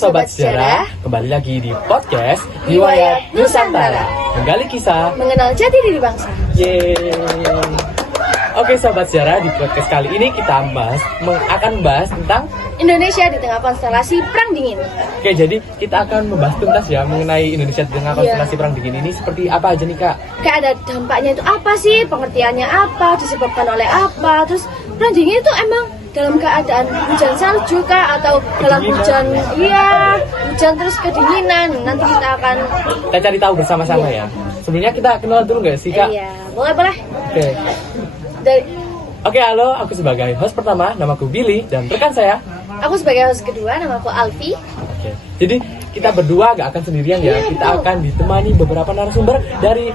Sobat Sejarah, kembali lagi di podcast Riwayat Nusantara. Menggali kisah, mengenal jati diri bangsa. Yeay. Oke Sobat Sejarah, di podcast kali ini kita akan bahas tentang Indonesia di tengah konstelasi Perang Dingin. Oke, jadi kita akan membahas tuntas ya mengenai Indonesia di tengah konstelasi Perang Dingin ini seperti apa aja nih Kak? Kayak ada dampaknya itu apa sih, pengertiannya apa, disebabkan oleh apa, terus Perang Dingin itu emang dalam keadaan hujan salju kah atau dalam hujan hujan terus kedinginan. Nanti kita akan cari tahu bersama-sama ya. Sebelumnya kita kenal dulu nggak sih Kak? Iya, boleh. Oke, halo, aku sebagai host pertama, namaku Billy, dan rekan saya. Aku sebagai host kedua, namaku Alfi. Oke, jadi kita berdua gak akan sendirian ya. Kita akan ditemani beberapa narasumber dari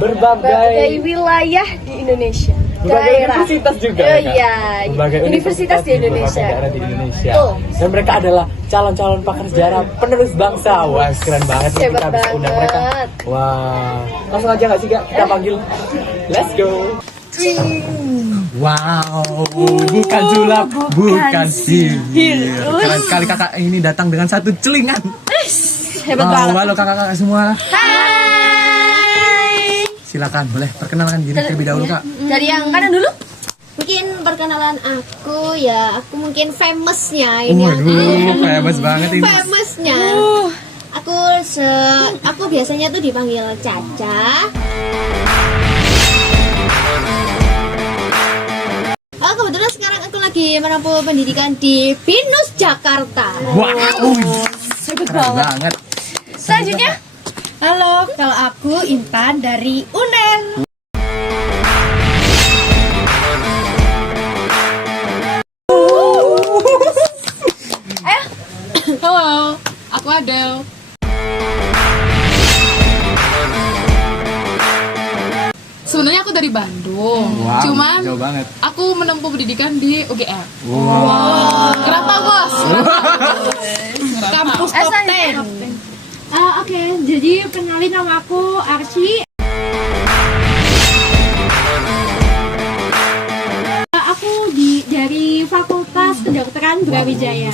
berbagai wilayah di Indonesia. Universitas juga ya, Iya, berbagai universitas di Indonesia. Berbagai daerah di Indonesia. Dan mereka adalah calon-calon pakar sejarah penerus bangsa. Wah, keren banget nih kita bisa undang mereka. Wah, langsung aja gak sih Kak? Kita panggil. Let's go. Wow, bukan sulap, bukan sihir. Keren sekali kakak ini datang dengan satu celingan. Hebat banget. Halo kakak-kakak semua. Hai. Silakan, boleh perkenalkan diri terlebih dahulu Kak. Dari yang kanan dulu. Mungkin perkenalan aku mungkin famousnya ini. Waduh, famous banget ini. Famousnya. Aku biasanya tuh dipanggil Caca. Kebetulan sekarang aku lagi menempuh pendidikan di BINUS Jakarta. Wow, keren banget. Selanjutnya, Halo, kalau aku Intan dari UNER. Halo, aku Adel. Sebenarnya aku dari Bandung, Wow, cuman jauh banget. aku menempuh pendidikan di UGM. Kenapa bos? Kampus top 10. Oke, jadi kenalin nama aku Archie. Aku dari Fakultas Kedokteran Brawijaya.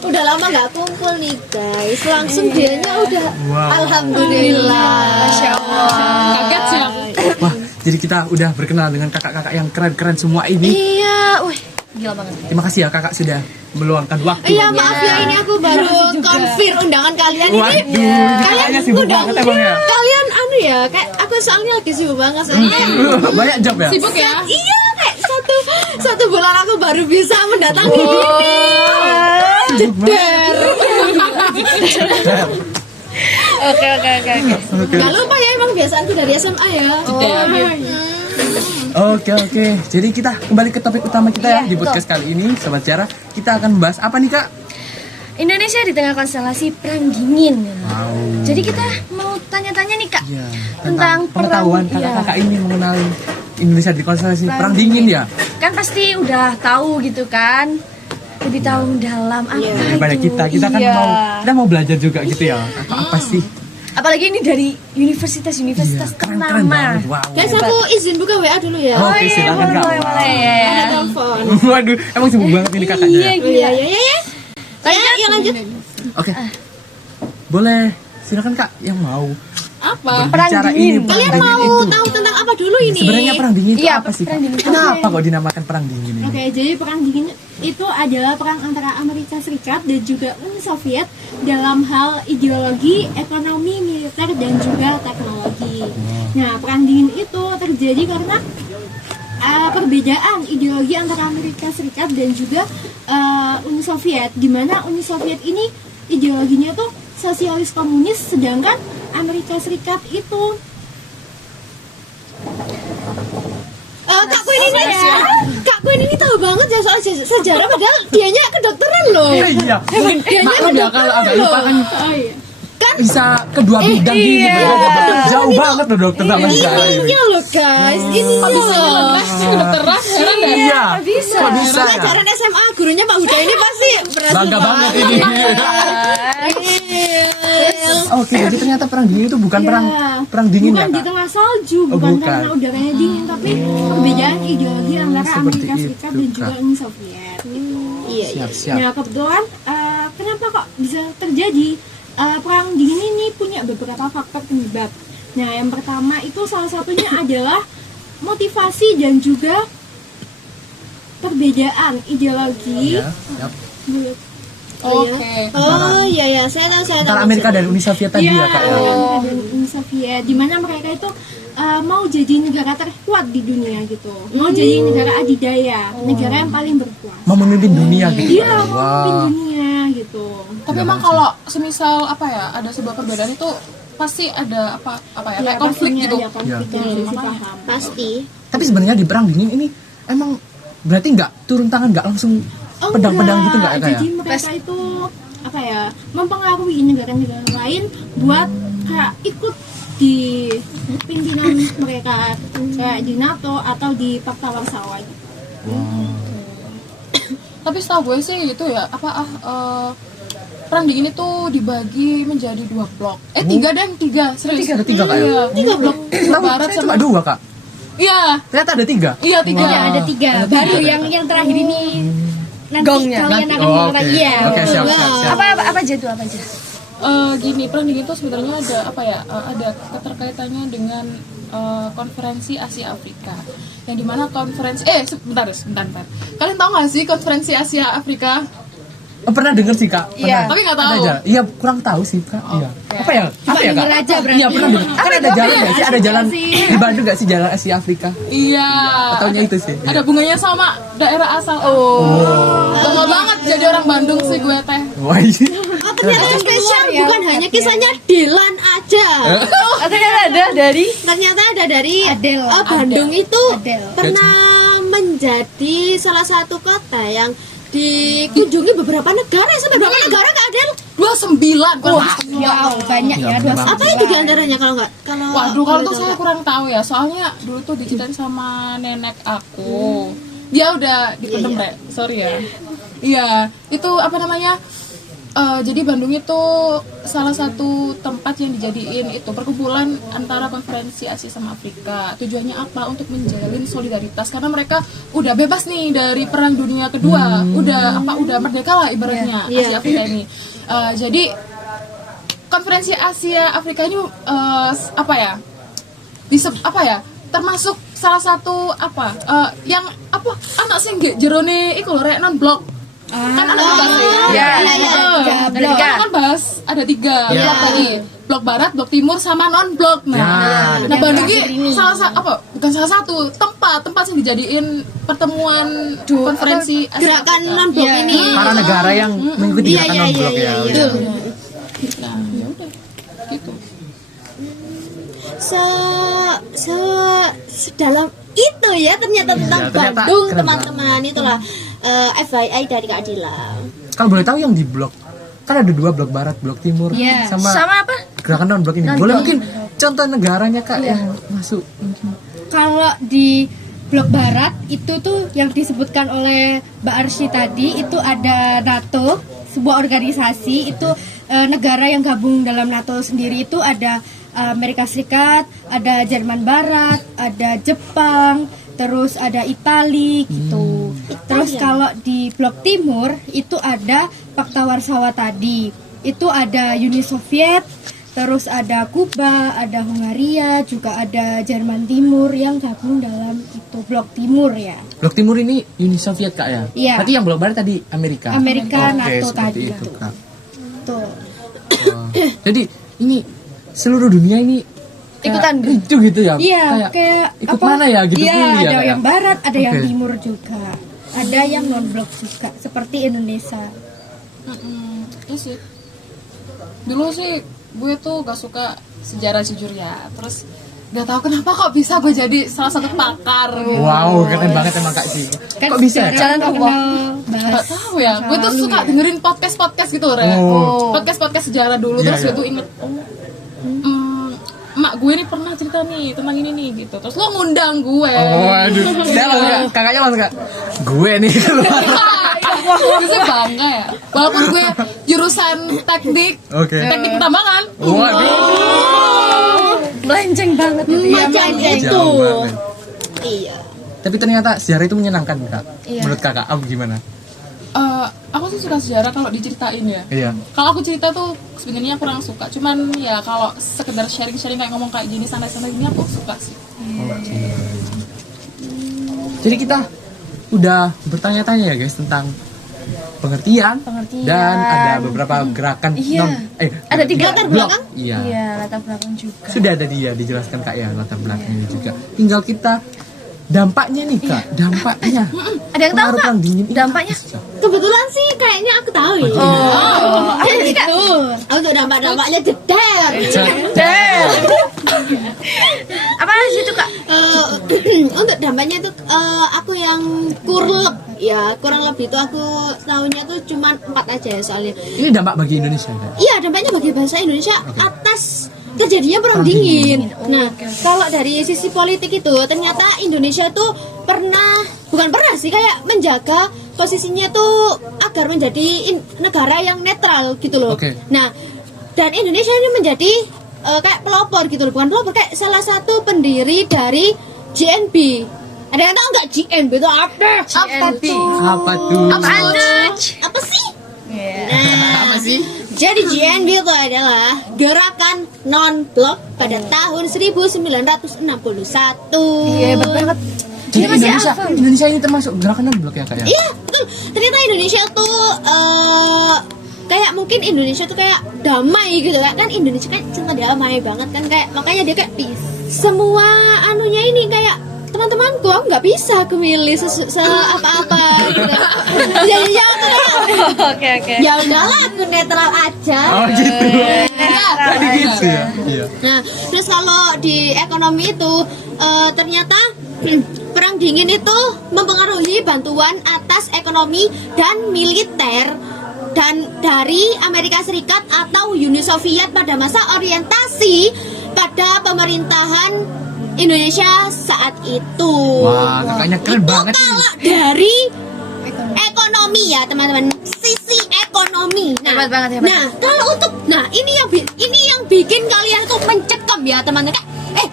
Udah lama nggak kumpul nih guys, langsung dianya udah. Alhamdulillah. Masya Allah. Kaget sih aku. Wah, jadi kita udah berkenal dengan kakak-kakak yang keren-keren semua ini. iya, gila banget. Terima kasih ya kakak sudah meluangkan waktu. Iya maaf ya, ini aku baru konfir undangan kalian ini. Waduh, kakaknya sibuk banget emang ya. Kalian kayak aku soalnya lagi sibuk banget soalnya. Banyak job ya? Sibuk ya? Iya, kayak satu bulan aku baru bisa mendatangi ini. Jeder. Oke. Gak lupa ya, emang biasaanku dari SMA ya. Oke. Jadi kita kembali ke topik utama kita ya di podcast kali ini, Sobat Sejarah. Kita akan membahas apa nih Kak? Indonesia di tengah konstelasi Perang Dingin. Wow. Jadi kita mau tanya-tanya nih Kak, Iya, tentang pengetahuan perang. kakak-kakak ini mengenai Indonesia di konstelasi perang dingin ya. Kan pasti udah tahu gitu kan, lebih tahu dalam apa Daripada itu. kita kan mau belajar juga gitu ya. Apa sih? Apalagi ini dari universitas Keren ternama. banget. Wow. Guys, aku izin buka WA dulu ya. Oke, silakan Kak. Boleh. Ada telepon. Waduh, emang sibuk banget ini kakaknya. ya? Iya. Lanjut. Oke. Boleh. Silakan Kak yang mau Apa? berbicara ini. Kalian perang dingin mau itu. tahu tentang apa dulu ini? Sebenarnya perang dingin itu Iya, apa sih? perang dingin. Kenapa kok dinamakan perang dingin ini? Oke, jadi perang dingin itu adalah perang antara Amerika Serikat dan juga Uni Soviet dalam hal ideologi, ekonomi, militer, dan juga teknologi. Nah, perang dingin itu terjadi karena perbedaan ideologi antara Amerika Serikat dan juga Uni Soviet, di mana Uni Soviet ini ideologinya tuh sosialis komunis, sedangkan Amerika Serikat itu Kakku ini tahu banget ya soal sejarah, padahal dianya kedokteran loh. Iya. Maklum ya kalau agak lupa kan kan bisa kedua bidang gini. Jauh banget loh dokter sama sejarah ini. Ininya loh guys, ininya loh. Kedokteran heran deh. Iya. Bisa. Kok bisa ya? Pelajaran SMA gurunya Pak Huda ini pasti berhasil Bangga banget ini. Oke, jadi ternyata perang dingin itu bukan perang dingin ya, bukan di Kak? tengah salju, Oh, bukan bukan. karena udaranya dingin, tapi perbedaan ideologi antara seperti Amerika Serikat itu, dan juga Kak. Uni Soviet. Iya. Siap. Nah kebetulan kenapa kok bisa terjadi perang dingin ini punya beberapa faktor penyebab. Nah yang pertama itu salah satunya adalah motivasi dan juga perbedaan ideologi. Ya, siap. Oke. Oh iya, saya tahu. Antara Amerika dan Uni Soviet tadi ya kak ya. Amerika dan Uni Soviet, di mana mereka itu mau jadi negara terkuat di dunia gitu, mau jadi negara adidaya, negara yang paling berkuasa. Mau memimpin dunia gitu. Iya, mau memimpin dunia gitu. Tapi emang kalau semisal apa ya, ada sebuah perbedaan itu pasti ada apa ya, kayak konflik pastinya gitu. ada konflik Ya. yang sih paham. Pasti. Tapi sebenarnya di perang dingin ini emang berarti nggak turun tangan, nggak langsung pedang-pedang gitu nggak ya kak ya? Jadi mereka itu apa ya, mempengaruhi negara-negara lain buat kayak ikut di pimpinan mereka kayak di NATO atau di Pakta Warsawa gitu. Tapi setahu gue sih itu ya perang dingin itu dibagi menjadi 2 blok. 3 serius. Ada tiga kak ya? Iya, 3 blok. Tahu Barat saya sama cuma 2 kak. Iya, Ternyata ada 3. iya 3. Iya, ada 3. Baru yang terakhir ini nanti Gongnya. kalian akan Oh, mulai. oke. Iya. Oke, siap. Apa aja tuh, apa aja? Gini, perang dingin itu sebenarnya ada apa ya? Ada keterkaitannya dengan konferensi Asia Afrika. Yang dimana konferensi sebentar. Kalian tahu nggak sih konferensi Asia Afrika? Pernah denger sih kak. Iya. Pernah. Tapi nggak tahu. Ada aja. Iya, kurang tahu sih kak. Iya. Apa ya? Apa ya kak? denger aja berarti. Iya pernah denger. Kan ada jalan nggak sih? Ada jalan di Bandung nggak sih jalan Asia Afrika? Iya. Taunya itu sih. Ada bunganya sama daerah asal. Bangga banget jadi orang Bandung sih gue teh. Wah, iya. Oh ternyata spesial bukan hanya kisahnya Dilan aja. Ternyata ada dari Adel. Bandung itu Adel. pernah menjadi salah satu kota yang dikunjungi beberapa negara. Sampai berapa negara Kak Adel? 29. Wow, banyak ya. Apa itu diantaranya kalau nggak? Waduh, kalau itu saya kurang tahu ya. Soalnya dulu tuh diceritain sama nenek aku. Dia udah dipendem, Rek. Sorry ya. Iya, itu apa namanya? Jadi Bandung itu salah satu tempat yang dijadiin itu perkumpulan antara konferensi Asia sama Afrika. Tujuannya apa? Untuk menjalin solidaritas karena mereka udah bebas nih dari Perang Dunia Kedua. Udah merdeka lah ibaratnya Asia Afrika ini. Jadi konferensi Asia Afrika ini termasuk salah satu yang anak sing jerone iku lho rek non blok. Kan ada bahas kan bahas ada 3 blok tadi, blok barat, blok timur sama non blok. Nah Bandung ini bukan salah satu tempat yang dijadiin pertemuan konferensi gerakan non blok ini. Para negara yang mengikuti gerakan non blok ya. Nah, ya udah gitu. Sedalam itu ya ternyata tentang ternyata Bandung keren teman-teman. Itulah FYI dari Kak Adila. Kalau boleh tahu yang di blok kan ada 2 blok barat, blok timur, Sama apa? gerakan non blok ini. Boleh mungkin contoh negaranya kak yang masuk? Kalau di blok barat itu tuh yang disebutkan oleh Mbak Arsy tadi itu ada NATO, sebuah organisasi itu negara yang gabung dalam NATO sendiri itu ada Amerika Serikat, ada Jerman Barat, ada Jepang, terus ada Italia gitu. Terus kalau di blok timur itu ada Pakta Warsawa tadi. Itu ada Uni Soviet, terus ada Kuba, ada Hungaria, juga ada Jerman Timur yang gabung dalam itu blok timur ya. Blok timur ini Uni Soviet kak ya? Iya. Berarti yang blok barat tadi Amerika. Amerika, Oke, NATO seperti tadi. itu kak. Tuh. Jadi ini seluruh dunia ini Ikutan itu gitu ya? Iya, kayak ikut mana ya gitu? Iya, dulu ya, ada Kak, yang ya? barat, ada yang Oke. timur juga. Ada yang non blok juga, seperti Indonesia. Itu sih. Dulu sih gue tuh gak suka sejarah jujur ya. Terus gak tahu kenapa kok bisa gue jadi salah satu pakar. Wow, keren banget emang kak sih. Kan Kok bisa? sejarah terkenal Gak bahas tahu ya. Gue tuh lalu suka ya. dengerin podcast gitu, Re. Oh. Podcast sejarah dulu. Iya, Terus iya. gue tuh inget, emak gue ini pernah cerita nih tentang ini nih gitu. Terus lo ngundang gue. Waduh, saya langsung kak, kakaknya langsung kak. Gue nih keluar. Gue sih bangga ya. Walaupun gue jurusan teknik pertambangan. Waduh. Melenceng banget itu ya. Macam itu. Jauh banget. Iya. Tapi ternyata sejarah itu menyenangkan kak. Iya. Menurut kakak, gimana? aku sih suka sejarah kalau diceritain ya. Iya. Kalau aku cerita tuh sebenarnya kurang suka. Cuman ya kalau sekedar sharing-sharing kayak ngomong kayak gini santai-santai gini aku suka sih. Jadi kita udah bertanya-tanya ya guys tentang pengertian, dan ada beberapa gerakan Ada 3 latar blok. belakang? Iya. Iya, latar belakang juga. Sudah ada dia dijelaskan Kak ya latar belakangnya juga. Tinggal kita dampaknya nih Kak, dampaknya. Ada yang tahu Pengaruh Kak? perang dingin ini Dampaknya? apa sih? Kebetulan sih kayaknya aku tahu ya. Jadi Kak, Untuk dampak-dampaknya jedar. apa sih itu Kak? Untuk dampaknya itu aku yang kurang lebih itu aku tahunya tuh cuma 4 aja ya soalnya. Ini dampak bagi Indonesia Kak? Iya, dampaknya bagi bangsa Indonesia atas terjadinya perang dingin. Nah, kalau dari sisi politik itu ternyata Indonesia tuh bukan pernah sih kayak menjaga posisinya tuh agar menjadi negara yang netral gitu loh. Oke. Nah, dan Indonesia ini menjadi kayak pelopor gitu loh, bukan pelopor, kayak salah satu pendiri dari GNB. Ada yang tahu nggak GNB itu apa? Apa tuh? Apa sih? Apa sih? Jadi GNB itu adalah gerakan non-blok pada tahun 1961. Iya, hebat banget. Jadi Indonesia ini termasuk gerakan non-blok ya Kak ya? Iya, betul. Ternyata Indonesia tuh kayak mungkin Indonesia tuh kayak damai gitu kan Indonesia kan cinta damai banget kan, kayak makanya dia kayak semua anunya ini kayak teman-temanku aku nggak bisa aku milih apa-apa gitu. Jadi ya Oke. ya udahlah aku netral aja. Oh gitu. Iya, Gitu ya. Iya. Nah, terus kalau di ekonomi itu ternyata perang dingin itu mempengaruhi bantuan atas ekonomi dan militer dan dari Amerika Serikat atau Uni Soviet pada masa orientasi pada pemerintahan Indonesia saat itu. Wah, kakaknya keren Itu banget nih. kalau dari ekonomi ya teman-teman, sisi ekonomi. Hebat banget. Nah, kalau untuk ini yang bikin kalian tuh mencekam ya teman-teman.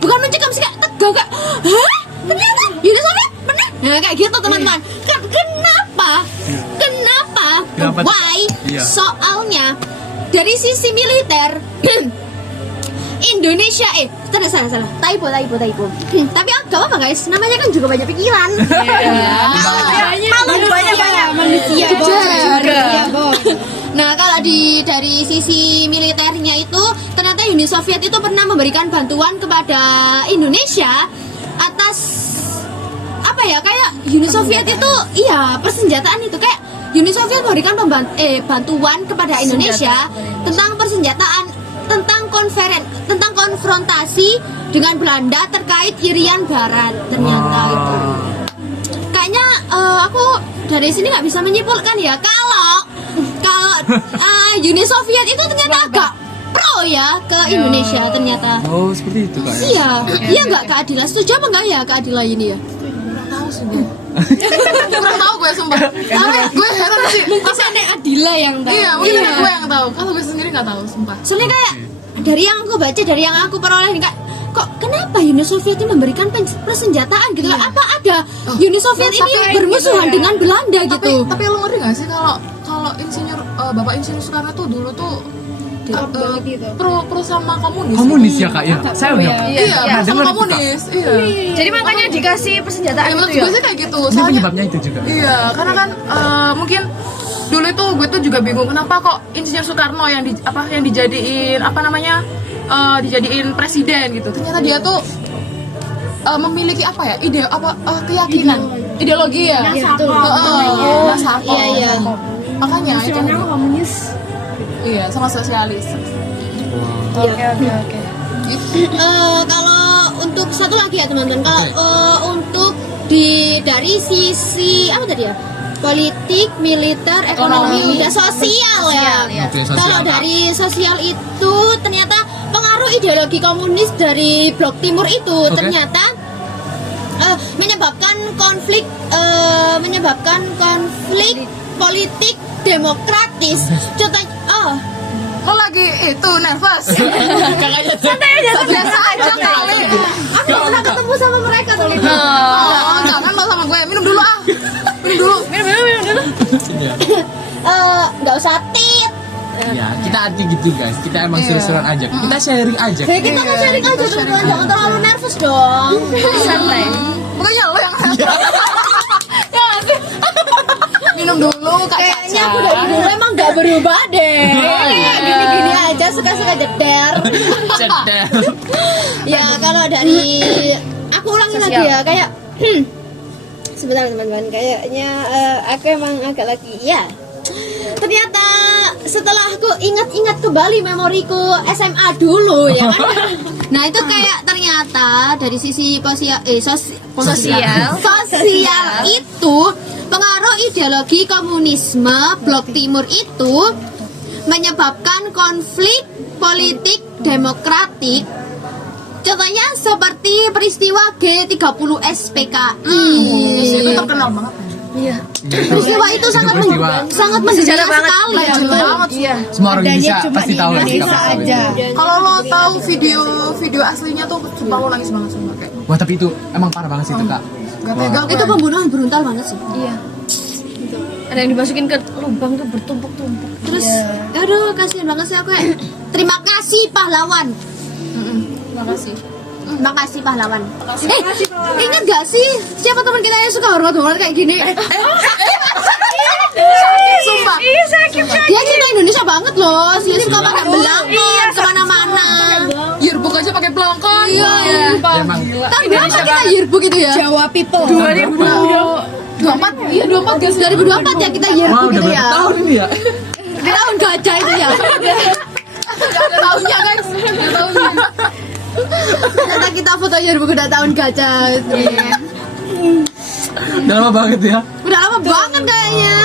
Bukan mencekam sih, Kak. Tegang, Kak. Hah? Ternyata Uni Soviet benar. Nah, kayak gitu teman-teman. Kenapa? Kenapa? Why? Iya. Soalnya dari sisi militer Indonesia salah. Typo. Tapi gak apa guys, namanya kan juga banyak pikiran. Banyak manusia juga. Nah, kalau dari sisi militernya itu ternyata Uni Soviet itu pernah memberikan bantuan kepada Indonesia atas apa ya, kayak Uni Soviet itu persenjataan itu kayak Uni Soviet memberikan bantuan kepada Indonesia tentang persenjataan, tentang konfrontasi dengan Belanda terkait Irian Barat ternyata itu. Kayaknya aku dari sini nggak bisa menyimpulkan ya kalau Uni Soviet itu ternyata agak pro ya ke Indonesia ternyata. Oh, seperti itu Kak ya? Iya nggak keadilan. Setuju apa enggak ya keadilan ini ya? Kurang tahu gue sumpah. Karena gue heran sih. Mungkin ada Adila yang tahu. Iya, mungkin gue yang tahu. Kalau gue sendiri nggak tahu, sumpah. Soalnya kayak dari yang aku baca, dari yang aku peroleh kak, kok kenapa Uni Soviet ini memberikan persenjataan gitu? Apa ada Uni Soviet ini bermusuhan dengan Belanda gitu? Tapi lo ngerti nggak sih kalau Bapak Insinyur Soekarno tuh dulu tuh pro sama komunis. Komunis ya Kak ya? Saya udah Iya, sama komunis. Iya. Jadi makanya dikasih persenjataan Menurut itu ya. gue sih kayak gitu. Ini Soalnya penyebabnya itu juga. iya, karena kan mungkin dulu itu gue tuh juga bingung kenapa kok Insinyur Soekarno yang dijadiin dijadiin presiden gitu. Ternyata dia tuh memiliki apa ya, keyakinan, ideologi ya. Nasako. Iya. Makanya itu komunis. iya sama sosialis. Oke. Kalau untuk satu lagi ya teman-teman, kalau untuk dari sisi apa tadi ya? Politik, militer, ekonomi, dan sosial ya. Oke, sosial. Kalau dari sosial itu ternyata pengaruh ideologi komunis dari blok timur itu ternyata menyebabkan konflik politik demokratis. Contohnya Lo lagi itu nervous. Santai aja. Biasa aja kali. aku pernah ketemu sama mereka tuh. Jangan lo sama gue. Minum dulu. Minum dulu. kita anti gitu guys. Kita emang seru-seruan aja. Kita sharing aja. Ya kita kan sharing aja teman-teman, jangan terlalu nervous dong. Santai. Bukannya lo yang ya nggak sih? Minum dulu Kak Kayaknya Caca. aku dari dulu emang gak berubah deh. Gini-gini aja, suka-suka jeder. Cedek. Ya kalau dari aku ulangin lagi ya, kayak sebentar teman-teman, kayaknya aku emang agak lagi ya. Ternyata setelah aku ingat-ingat kembali memoriku SMA dulu ya kan. Nah itu kayak ternyata dari sisi sosial itu pengaruh ideologi komunisme Blok Timur itu menyebabkan konflik politik demokratik. Contohnya seperti peristiwa G30 SPKI. Itu terkenal banget. Iya. Peristiwa itu sangat Peristiwa. mensejarah sekali ya. Banget sih. Semua orang Indonesia pasti tahu lah sikap Indonesia Pak aja. Jokowi. Kalau lo tahu video aslinya tuh sumpah lo nangis banget sumpah kayak Wah tapi itu emang parah banget sih itu kak. gak tega Itu gue. pembunuhan brutal banget sih. Iya. Ada yang dimasukin ke lubang tuh bertumpuk-tumpuk. Terus, aduh kasihan banget sih aku kayak. Terima kasih pahlawan. Makasih. Makasih pahlawan. Ingat gak sih siapa teman kita yang suka horor-horor kayak gini? Sumpah. Iya sakit. Dia cinta Indonesia banget loh. Dia suka pakai belangkon kemana-mana. Yearbook aja pakai belangkon. Iya. Sumpah. Ya, emang. Kan berapa kita yearbook itu ya? Jawa people. 24. Iya 24 guys. 2024 ya kita Wah yearbook udah itu berapa ya. tahun ini ya? Di tahun gajah itu ya. Gak ada tahunnya guys. Gak ada tahunnya. Ternyata kita foto yearbook udah tahun gajah. Udah lama banget ya. Udah lama banget kayaknya.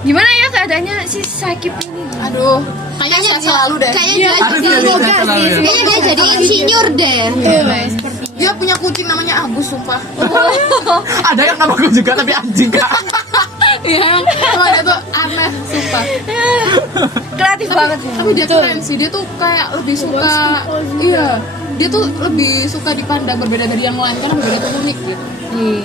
Gimana ya keadaannya si Sakip ini? Aduh. Kayaknya Sehat selalu deh. Kayaknya Harus dia jadi sehat selalu ya. kayaknya dia jadi insinyur deh. Dia punya kucing namanya Agus sumpah. Ada yang nama gue juga tapi anjing kak. Iya. Emang dia tuh aneh sumpah. Kreatif banget sih. Tapi dia keren sih. Dia tuh kayak lebih suka. Iya. Dia tuh lebih suka dipandang berbeda dari yang lain karena berbeda tuh unik gitu.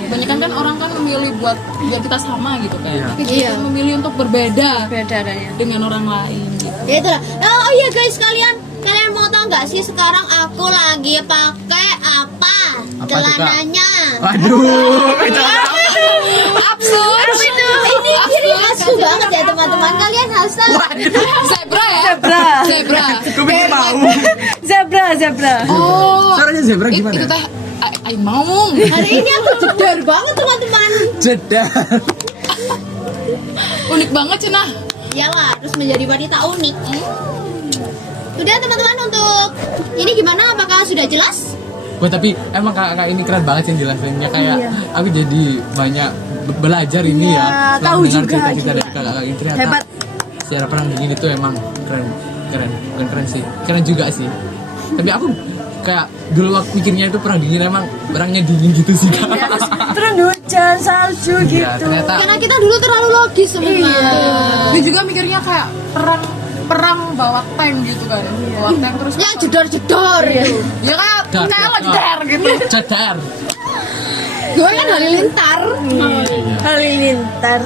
Banyak kan orang kan memilih buat biar kita sama gitu kan. Iya. Tapi dia tuh memilih untuk berbeda Beda adanya. dengan orang lain gitu. Ya itulah. Oh iya guys, kalian mau tahu nggak sih sekarang aku lagi pakai apa? Apa tuh, Kak? Celananya. Waduh. Itu Absurd. Ini ciri khasku banget ya teman-teman. Kalian harus tahu. Zebra ya? Zebra. Gue pengen tahu. Zebra. Oh. Suaranya zebra Itu gimana? teh ay mau. Hari ini aku jedar banget teman-teman. Jedar. Unik banget Cina. Iyalah, terus menjadi wanita unik. Udah teman-teman, untuk ini gimana? Apakah sudah jelas? Wah tapi emang kakak ini keren banget yang jelasinnya kayak aku jadi banyak belajar ini ya. tahu Setelah juga, mendengar cerita-cerita dari kakak ini ternyata Hebat. secara perang dingin itu emang keren, bukan keren sih, keren juga sih. Tapi aku kayak dulu waktu mikirnya itu perang dingin emang perangnya dingin gitu sih kak. Terus hujan salju gitu. Iya ternyata Karena kita dulu terlalu logis teman-teman. Dia juga mikirnya kayak perang bawa tank gitu kan. Bawa tank terus Yang jedor-jedor itu. ya kayak lo jedar gitu. Jedar. Gue kan halilintar. Halilintar.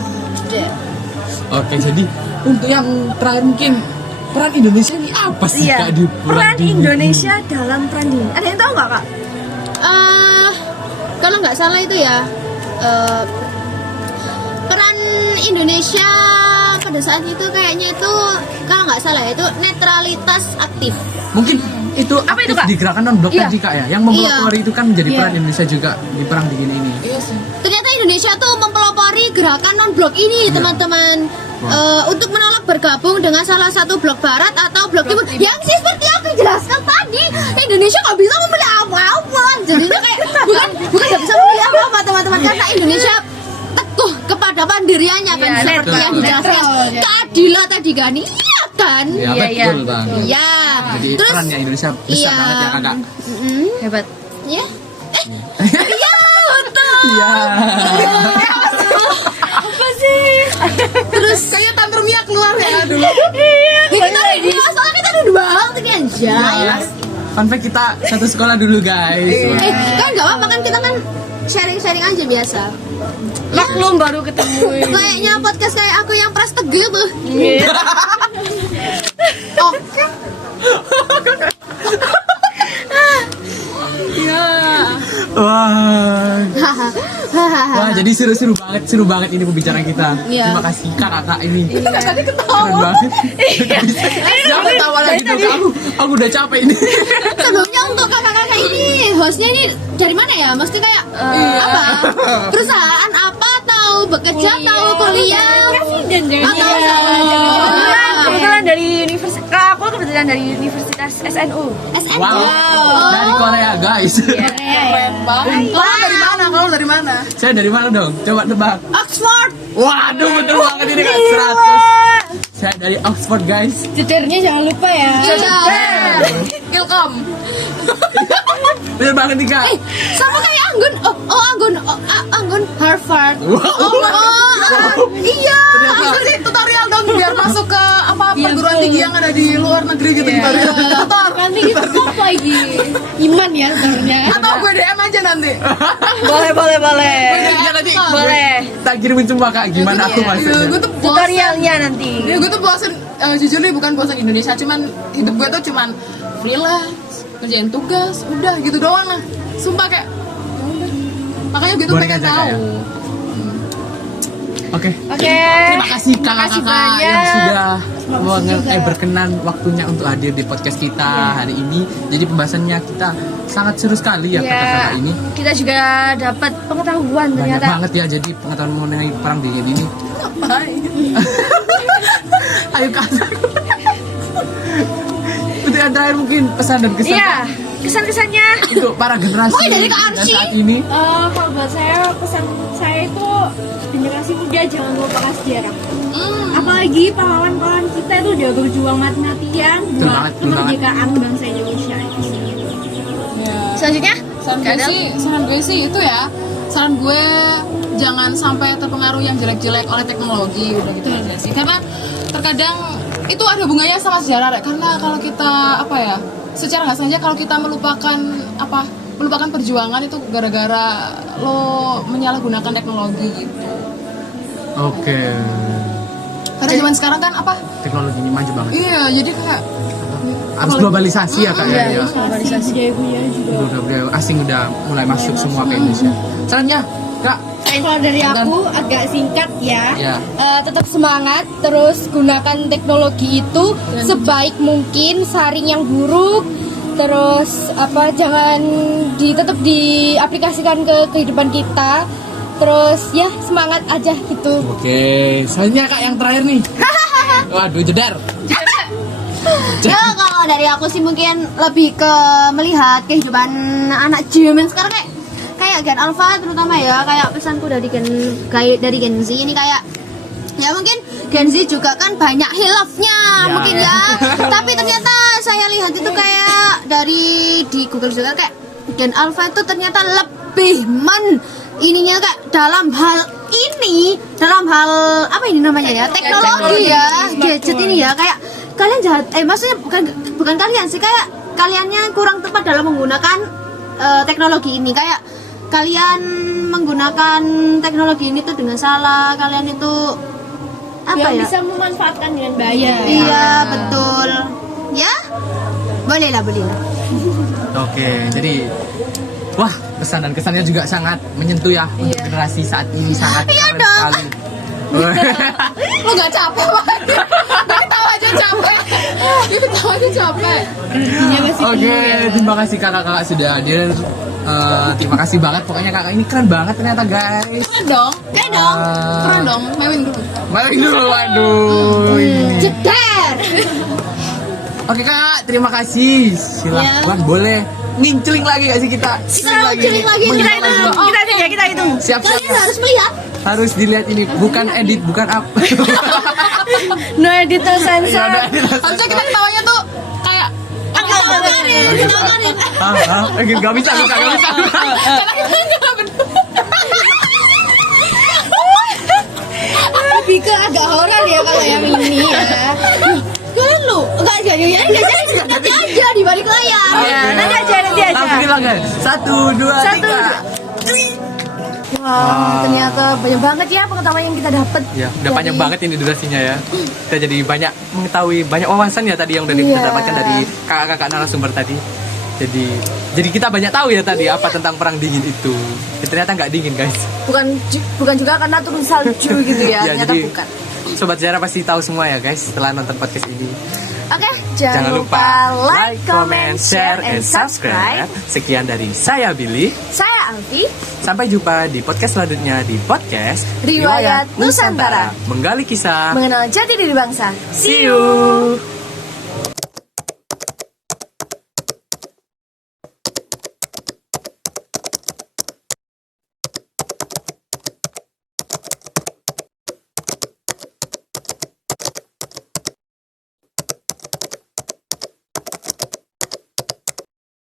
Oke jadi untuk yang ranking peran Indonesia ini apa sih Iya. kak di Peran dingin? Indonesia dalam perang dingin. Ada yang tahu nggak kak? Kalau nggak salah itu ya, peran Indonesia pada saat itu kayaknya itu kalau nggak salah ya, itu netralitas aktif. Mungkin itu Apa itu, aktif Kak? di gerakan non blok Iya. tadi kak ya, yang mempelopori itu kan menjadi Iya. peran Indonesia juga di perang dingin ini. Iya sih. Ternyata Indonesia tuh mempelopori gerakan non blok ini Iya. teman-teman. Untuk menolak bergabung dengan salah satu blok barat atau blok timur yang sih seperti aku jelaskan tadi, Indonesia nggak bisa memilih apa-apa. Jadinya kayak bukan nggak bisa memilih apa-apa teman-teman, karena Indonesia teguh kepada pendiriannya kan, Iya, seperti yang betul. dijelaskan Keadilan tadi kan, iya kan? Ya Iya, betul bang. Iya. Jadi Terus perannya Indonesia besar iya. banget ya kakak. Hebat. ya. Iya, betul. Iya. Apa sih? Terus Kayak Tante Mia keluar ya dulu. kita soalnya kita duduk banget ini anjay. Fun fact kita satu sekolah dulu guys. Wah. Kan nggak apa-apa kan, kita kan sharing-sharing aja biasa. Maklum baru ketemu. Kayaknya podcast kayak aku yang pras teguh tuh. Oke. Ya. Wah. Wah, jadi seru banget ini pembicaraan kita. Iya. Terima kasih kakak ini. Tadi ketawa. Keren banget. Jangan ketawa lagi dong. Aku udah capek ini. Sebelumnya untuk kakak-kakak ini hostnya ini dari mana ya? Mesti kayak apa? Perusahaan apa atau bekerja atau kuliah? Presiden jadi. Atau Kebetulan dari universitas, aku kebetulan dari Universitas SNU. SN. Wow. Dari Korea, guys. Keren banget. Kamu dari mana? Saya dari mana dong? Coba tebak. Oxford. Waduh, betul banget ini kan 100. Saya dari Oxford, guys. Jeternya jangan lupa ya. Ilkom. Bener banget nih, Kak. Sama kayak Anggun. Anggun Harvard. Iya. Ternyata Itu sih tutorial dong biar masuk ke apa perguruan tinggi yang ada di luar negeri gitu tutorial. Tutor. Nanti kita top lagi. Iman ya sebenarnya. Atau gue DM aja nanti. Boleh. ya nanti Boleh. tak kirimin semua, Kak. Gimana aku Iya, masuknya? gue tuh bosen. Tutorialnya nanti. Ya gue tuh bosen, jujur nih bukan bosen Indonesia, cuman hidup gue tuh cuman freelance, kerjain tugas, udah gitu doang lah. Sumpah kayak, ya udah. Makanya gue tuh Boring pengen aja, Kak, tahu. ya? Oke. Oke. Terima kasih kakak-kakak banyak. yang sudah berkenan waktunya untuk hadir di podcast kita hari ini. Jadi pembahasannya kita sangat seru sekali ya kakak-kakak ini. Kita juga dapat pengetahuan Banyak ternyata. banget ya, jadi pengetahuan mengenai perang dingin ini. Ayo kak. Untuk yang terakhir mungkin pesan dan kesan Iya, kesan-kesannya. untuk para generasi Mungkin dari Kak dan Archie. saat ini. Kalau buat saya pesan saya itu generasi muda jangan lupakan sejarah. Apalagi pahlawan-pahlawan kita itu udah berjuang mati-matian Betul buat banget, betul banget. kemerdekaan bangsa Indonesia. Ya. Selanjutnya, Saran gue sih itu ya. Saran gue jangan sampai terpengaruh yang jelek-jelek oleh teknologi, udah gitu aja sih. Karena terkadang itu ada hubungannya sama sejarah, Rek. Karena kalau kita apa ya, secara nggak sengaja kalau kita melupakan perjuangan itu gara-gara lo menyalahgunakan teknologi gitu. Oke. Karena zaman sekarang kan apa? Teknologi ini maju banget. Iya, jadi kayak Harus globalisasi ya kak ya. Ya. Budaya-budaya juga. Budaya asing udah mulai masuk semua ke Indonesia. Sarannya kak. Kalau dari aku agak singkat ya. Ya. tetap semangat, terus gunakan teknologi itu sebaik mungkin, saring yang buruk, terus jangan tetap diaplikasikan ke kehidupan kita. Terus ya semangat aja gitu. Oke. Selanjutnya kak yang terakhir nih. Waduh jedar. Ya kalau dari aku sih mungkin lebih ke melihat kehidupan anak zaman sekarang kayak Gen Alpha terutama ya, kayak pesanku dari Gen Z ini kayak ya mungkin Gen Z juga kan banyak hilafnya Ya. mungkin ya. Tapi ternyata saya lihat itu kayak di Google juga kayak Gen Alpha itu ternyata lebih ininya kayak dalam hal apa ini namanya ya, teknologi ya, gadget ini ya, kayak kalian jahat maksudnya bukan kalian sih, kayak kaliannya kurang tepat dalam menggunakan teknologi ini, kayak kalian menggunakan teknologi ini tuh dengan salah, kalian itu apa Yang ya, bisa memanfaatkan dengan baik. iya betul ya, boleh lah. Oke. Jadi wah pesan dan kesannya juga sangat menyentuh ya untuk generasi saat ini, sangat keren sekali. lo gak capek banget. Dari tahu aja capek. Dari tahu aja capek. Oke, terima kasih kakak-kakak sudah hadir. Terima kasih banget, pokoknya kakak ini keren banget ternyata guys. Keren dong. Keren dong. Mewing dulu. Balik dulu, waduh. Ini. Jedar. Oke kak, terima kasih. Silakan boleh ninceling lagi gak sih kita? Ninceling lagi. Kita hitung. Siap. Kalian harus melihat. Harus dilihat ini, bukan edit, bukan up. No editor sensor. Harusnya kita ketawanya tuh kayak Gak bisa. Lebih ke agak horor ya kalau yang ini ya. Kalian lu enggak jadi nanti aja di balik layar. Ya, nanti aja. Langsung hilang guys. 1, 2, 3. Wah, ternyata banyak banget ya pengetahuan yang kita dapat. Ya, udah panjang banget ini durasinya ya. Kita jadi banyak mengetahui banyak wawasan ya tadi yang udah kita Iya. dapatkan dari kakak-kakak narasumber tadi. Jadi kita banyak tahu ya tadi apa tentang perang dingin itu. Ya, ternyata nggak dingin guys. Bukan juga karena turun salju gitu ya, Ya, ternyata jadi bukan. Sobat Sejarah pasti tahu semua ya guys setelah nonton podcast ini. Oke, jangan lupa like, comment, share, and subscribe. Sekian dari saya Billy. Saya Alfi. Sampai jumpa di podcast selanjutnya di podcast Riwayat Nusantara. Menggali kisah. Mengenal jati diri bangsa. See you.